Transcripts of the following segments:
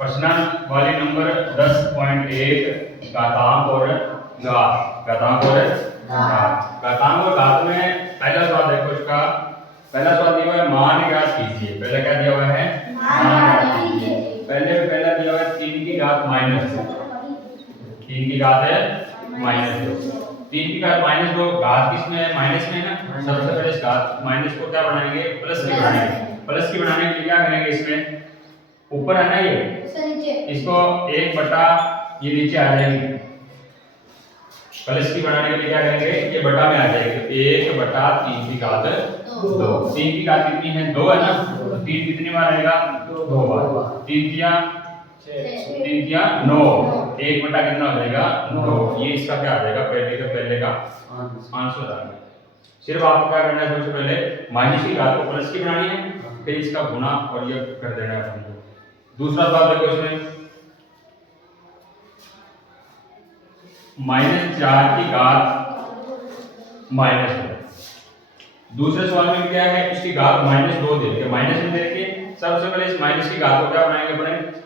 प्रश्न वाली नंबर 10.1 घातांक और घात। घातांक और घात में पहला सवाल देखो इसका। पहला सवाल दिया हुआ है मान ज्ञात कीजिए। पहले क्या दिया हुआ है? मान ज्ञात कीजिए। पहला दिया हुआ है 3 की घात -2। 3 की घात है -2। 3 की घात -2 घात किसमें है? माइनस में है ना। सबसे पहले इस घात माइनस को क्या बनाएंगे? प्लस की बनाएंगे। प्लस की बनाने के लिए क्या करेंगे? इसमें ऊपर है ना ये, इसको 1 बटा ये नीचे आ जाएंगे। प्लस की बनाने के लिए क्या करेंगे? ये बटा में आ जाएगी। 1 बटा 3 की घात 2। 3 की घात कितनी है? 2 है ना। तो 3 कितनी बार आएगा? 2 बार। 3 दिया 9। 1 बटा कितना हो जाएगा? 9। ये इसका क्या आ जाएगा? पहले का आंसर आ गया। सिर्फ आपको क्या करना है? सबसे पहले माइनस की घात को प्लस की बनानी है, फिर इसका गुना और ये कर देना है अपन को। दूसरा सवाल देखो इसमें -4 की घात -2। दूसरे सवाल में क्या है? इसकी घात -2 दे के माइनस में दे के सबसे पहले इस माइनस की घात को क्या बनाएंगे?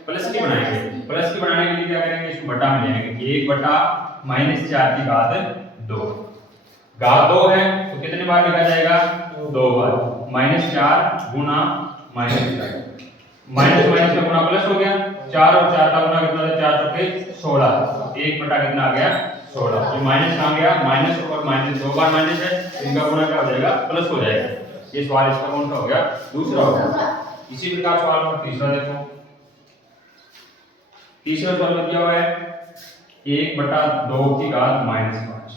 प्लस की बनाएंगे। प्लस की बनाने के लिए क्या करेंगे? इसको बटा में जाएंगे। 1 बटा -4 की घात 2। घात 2 है तो कितने बार लिखा जाएगा? 2 बार। -4 गुना -4। माइनस माइनस का गुना प्लस हो गया। 4 और 4 का गुना कितना था? 4 चौके 16। 1 बटा कितना आ गया? 16। ये माइनस कहाँ गया? माइनस और माइनस 2 बार माइनस है, इनका गुना क्या हो जाएगा? प्लस हो जाएगा। ये सवाल इसका कौन सा हो गया? दूसरा हो गया। इसी प्रकार सवाल नंबर तीसरा देखो। तीसरा सवाल में दिया हुआ है 1 बटा 2 की घात -5।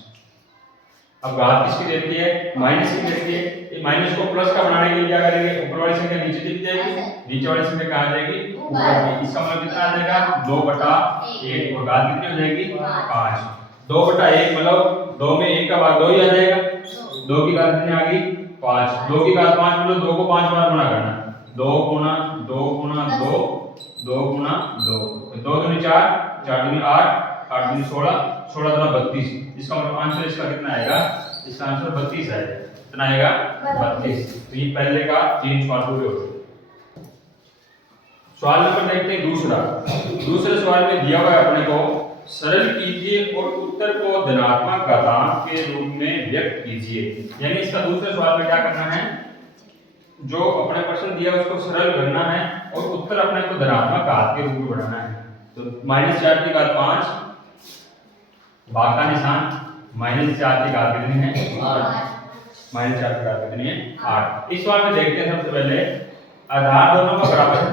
अब घात किसकी दे रखी है? माइनस की दे रखी है। ये माइनस को प्लस का बनाने के लिए क्या करेंगे? ऊपर वाली संख्या नीचे चली जाएगी, नीचे वाली संख्या कहाँ आ जाएगी? ऊपर की। इसका मतलब कितना आ जाएगा? 2 बटा 1 और घात कितनी हो जाएगी? 5। 2 बटा 1 मतलब 2 में 1 का भाग 2 ही आ जाएगा। 2 की घात कितनी आ गई? 5। 2 की घात 5 मतलब 2 को 5 बार गुणा करना। 2 गुणा 2 गुणा 2, 2 गुणा 2, 2 दूनी 4, 4 दूनी 8, 8 दूनी 16, 16 दूना 32। इसका मतलब आंसर इसका कितना आएगा? इसका आंसर 32 आएगा। कितना आएगा? 32। तो ये पहले का 3 सवाल पूरे हो गए। सवाल नंबर देखते हैं दूसरा। दूसरे सवाल में दिया हुआ है अपने को सरल कीजिए और उत्तर को धनात्मक घातांक के रूप में व्यक्त कीजिए। यानी इसका दूसरे सवाल में क्या करना है? जो अपने प्रश्न दिया है उसको सरल करना है और उत्तर अपने को धनात्मक घात के रूप में बढ़ाना है। तो -4 की घात 5, भाग का निशान, -4 की घात कितनी है? 8। -4 की घात कितनी है? 8। इस सवाल में देखते हैं सबसे पहले आधार दोनों का बराबर है,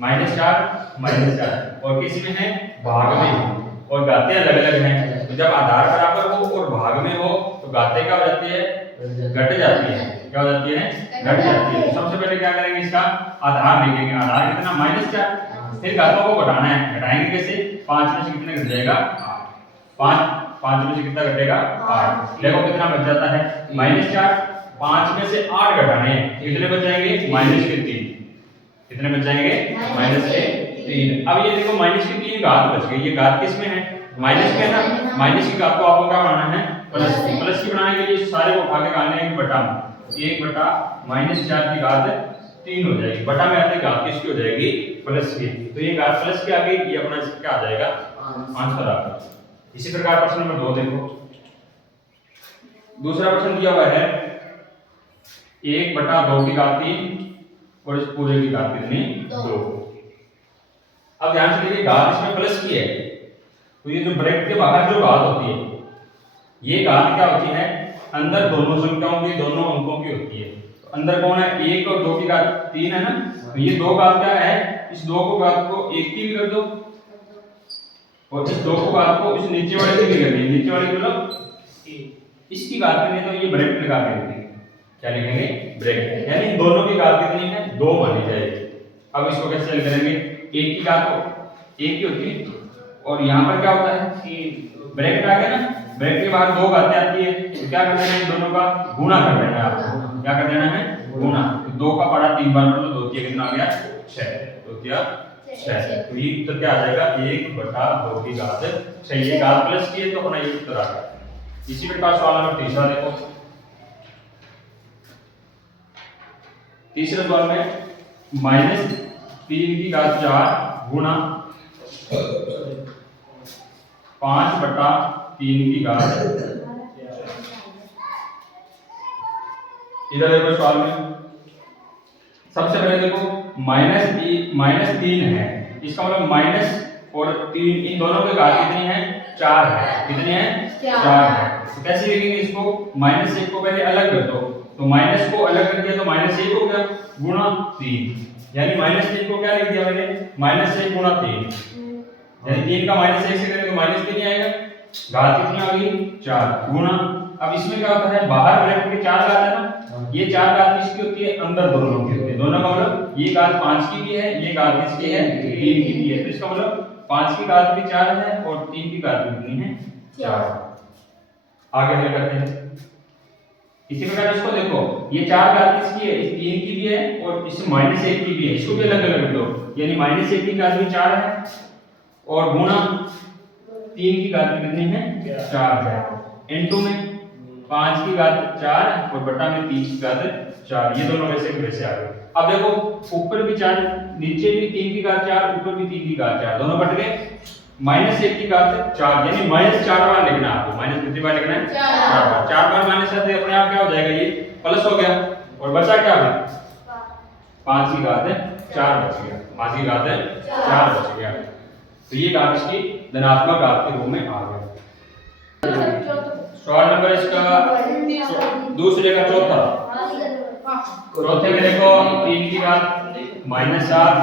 -4 और किस में है? भाग में है और घातें अलग अलग हैं। तो जब आधार बराबर हो और भाग में हो तो घातें क्या हो जाती है? घट जाती है। क्या हो जाती है? घट जाती है। सबसे पहले क्या करेंगे? इसका आधार लिखेंगे। आधार कितना? -4। फिर घातों को घटाना है। घटाएंगे कैसे? 5 में से कितने घट जाएगा? 8। 5 में से कितना घटेगा? 8। देखो कितना बच जाता है? -4। 5 में से 8 घटाने हैं, कितने बच जाएंगे? -3। कितने बच जाएंगे? -3। अब ये देखो -3 घात बच गई। ये घात किस में है? माइनस में है ना। माइनस की घात को आपको क्या बनाना है? प्लस की। प्लस की बनाने के लिए सारे को उठा के गाने हैं बटा में। 1 बटा -4 की घात 3 हो जाएगी। बटा में आते घात किसकी हो जाएगी? प्लस की। तो ये घात प्लस की आ गई, ये अपना क्या आ जाएगा? आंसर आ गया। इसी प्रकार प्रश्न नंबर 2 देखो। दूसरा प्रश्न दिया हुआ है 1 बटा 2 की घात 3 और इस पूरे की घात कितनी? 2। अब ध्यान से देखिए घात इसमें प्लस की है, तो ये जो ब्रैकेट के बाहर जो घात होती है, ये घात क्या होती है? अंदर दोनों संख्याओं की, दोनों अंकों की होती है। तो अंदर कौन है? 1 और 2 की घात 3 है ना। तो ये 2 घात क्या है? इस 2 को घात को 1 की भी कर दो और इस 2 को घात को इस नीचे वाले की भी कर देंगे। नीचे वाले मतलब इसकी घात करनी है तो ये ब्रैकेट लगा के लिखेंगे। क्या लिखेंगे? ब्रैकेट। यानी दोनों की घात कितनी है? 2 मानी जाएगी। अब इसको कैसे हल करेंगे? 1 की घात को 1 की होती है और यहाँ पर क्या होता है कि ब्रैकेट आ गया ना, ब्रैकेट के बाहर 2 घातें आती है, तो क्या कर देना है? दोनों का गुणा कर देना है आपको। क्या कर देना है? गुणा। तो 2 का पड़ा 3 बार मतलब 2 की कितना आ गया? 6। तो क्या 6। तो ये उत्तर क्या आ जाएगा? 1 बटा 2 की घात 6। ये घात प्लस की है तो अपना ये उत्तर आ गया। इसी प्रकार सवाल नंबर तीसरा देखो। तीसरे सवाल में 3 की घात 4 गुणा 5/3 की घात। इधर देखो सवाल में सबसे पहले देखो -3 है, इसका मतलब माइनस और 3 इन दोनों की घात कितनी है 4 है। कितनी है 4 है। तो कैसे लिखेंगे इसको, -1 को पहले अलग कर दो, तो माइनस को अलग कर दिया तो -1 हो गया गुणा 3, यानी -3 को क्या लिख दिया मैंने -1 गुणा 3, यानी 3 का -1 से करेंगे तो -3 आएगा, घात कितनी आ गई 4 गुणा। अब इसमें क्या होता है बाहर ब्रैकेट के 4 घात है ना, ये 4 घात किसकी होती है अंदर दोनों की होती है, दोनों का मतलब ये घात 5 की भी है, ये घात किसकी है 3 की भी है, तो इसका मतलब 5 की घात भी 4 है और 3 की घात भी कितनी है 4। आगे हल करते हैं। इसी प्रकार इसको देखो, ये 4 घात किसकी है, इस 3 की भी है और इस -1 की भी है, इसको भी अलग अलग दो, यानी -1 की घात भी 4 है और गुणा 3 की घात कितनी है 4 है, इनटू में 5 की घात 4 और बटा में 3 की घात 4, ये दोनों वैसे के वैसे आ गए। अब देखो ऊपर भी 4, नीचे भी 3 की घात 4, ऊपर भी 3 की घात 4, दोनों बट गए। -1 की घात 4 यानी -4 बार लिखना है आपको, माइनस कितनी बार लिखना है 4 बार। 4 बार माइनस करते अपने आप क्या हो जाएगा, ये प्लस हो गया और बचा क्या है 5 की घात 4 बच गया, 5 की घात 4 बच गया, तो ये घात इसकी धनात्मक घात के रूप में आ गया। सवाल नंबर इसका दूसरे का चौथा, चौथे में देखो 3 की घात -7,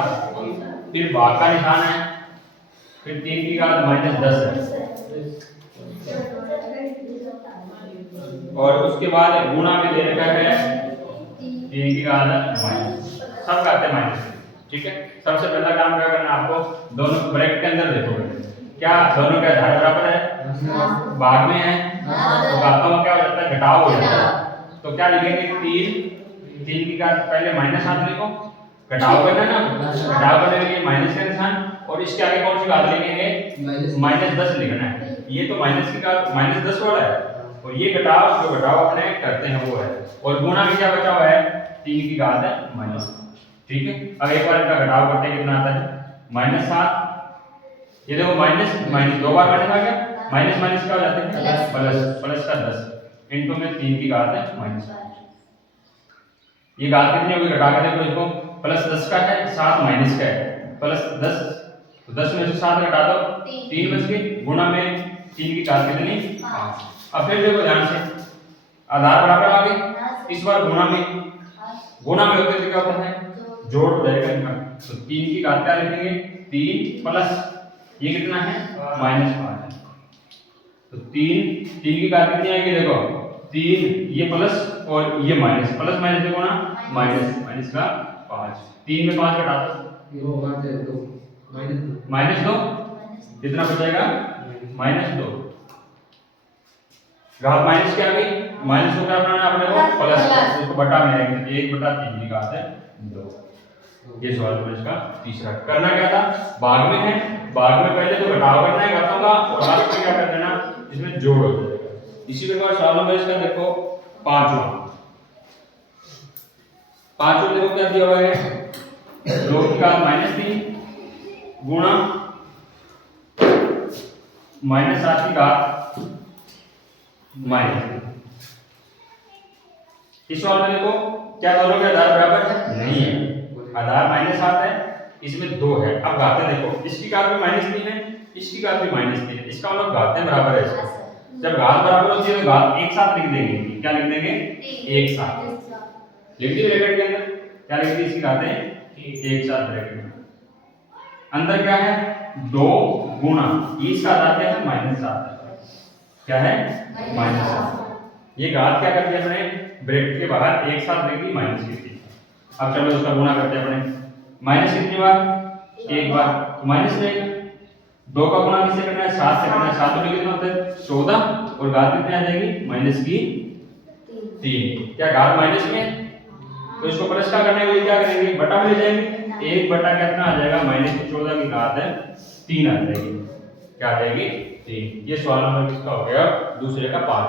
फिर भाग का निशान है, फिर 3 की घात -10 है और उसके बाद गुणा में दे रखा है 3 की घात माइनस, सब घातें माइनस है। ठीक है, सबसे पहला काम क्या करना है आपको, दोनों ब्रैकेट के अंदर देखोगे क्या दोनों का आधार बराबर है, भाग में है तो घातों में क्या हो जाता है घटाव हो जाता है, तो क्या लिखेंगे 3 की घात पहले -7 लिखो, घटाव करना है ना, घटाव करने के लिए माइनस का निशान और इसके आगे कौन सी घात लिखेंगे -10 लिखना है, ये तो माइनस की घात -10 वाला है और ये घटाव जो घटाव अपने करते हैं वो है, और गुणा में क्या बचा हुआ है 3 की घात -5। ठीक है, अब एक बार इनका घटाव करते हैं कितना आता है -7, ये देखो माइनस दो बार माइनस आ गया, माइनस माइनस क्या हो जाते हैं प्लस, प्लस का 10 इनटू में 3 की घात -5, ये घात कितनी होगी घटा के देखो इसको, +10 का है 7 माइनस का है +10, तो 10 में से 7 घटा दो 3 बच गए, गुणा में 3 की घात कितनी 5। अब फिर देखो ध्यान से आधार बराबर आ गए, इस बार गुणा में होते तो क्या होता है जोड़ हो जाएगा इनका, तो 3 की घात क्या लिखेंगे 3 प्लस ये कितना है -5 है, तो 3 की घात कितनी आएगी देखो 3 ये प्लस और ये माइनस, प्लस माइनस देखो ना माइनस का 5, 3 में 5 घटा दो -2 कितना बचेगा -2, घात माइनस क्या आ गई, माइनस को क्या बनाना अपने को प्लस, इसको बटा में आएंगे 1/3 की घात 2। ये सवाल नंबर इसका तीसरा। करना क्या था, भाग में है, भाग में पहले तो घटाव करना है घातों का और लास्ट में क्या कर देना इसमें जोड़ हो जाएगा। इसी प्रकार सवाल नंबर इसका देखो पांचवा देखो क्या दिया हुआ है 2 की घात -3 गुणा -7 की घात -3। इस सवाल में देखो क्या दोनों के आधार बराबर है, नहीं है, आधार -7 है, इसमें 2 है। अब घातें देखो, इसकी घात भी -3 है, इसकी घात भी -3 है, इसका मतलब घातें बराबर है। जब घात बराबर होती है तो घात एक साथ लिख देंगे, क्या लिख देंगे एक साथ लिख दी ब्रैकेट के अंदर, क्या लिख दी इसकी घातें एक साथ ब्रैकेट में, अंदर क्या है 2 गुणा इसका आधार क्या है -7, क्या है -7, ये घात क्या कर दिया हमने ब्रैकेट के बाहर एक साथ लिख दी माइनस की थी। अब चलो इसका गुणा करते हैं अपने, माइनस कितनी बार एक बार तो माइनस रहेगा, 2 का गुणा किससे करना है 7 से करना है, 7 में कितना होता है 14 और घात कितनी आ जाएगी माइनस की 3, क्या घात माइनस में तो इसको प्लस का करने के लिए क्या करेंगे बटा में ले जाएंगे, 1 बटा कितना आ जाएगा -14 की घात 3 आ जाएगी, क्या आ जाएगी 3। ये सवाल नंबर किसका हो गया दूसरे का 5।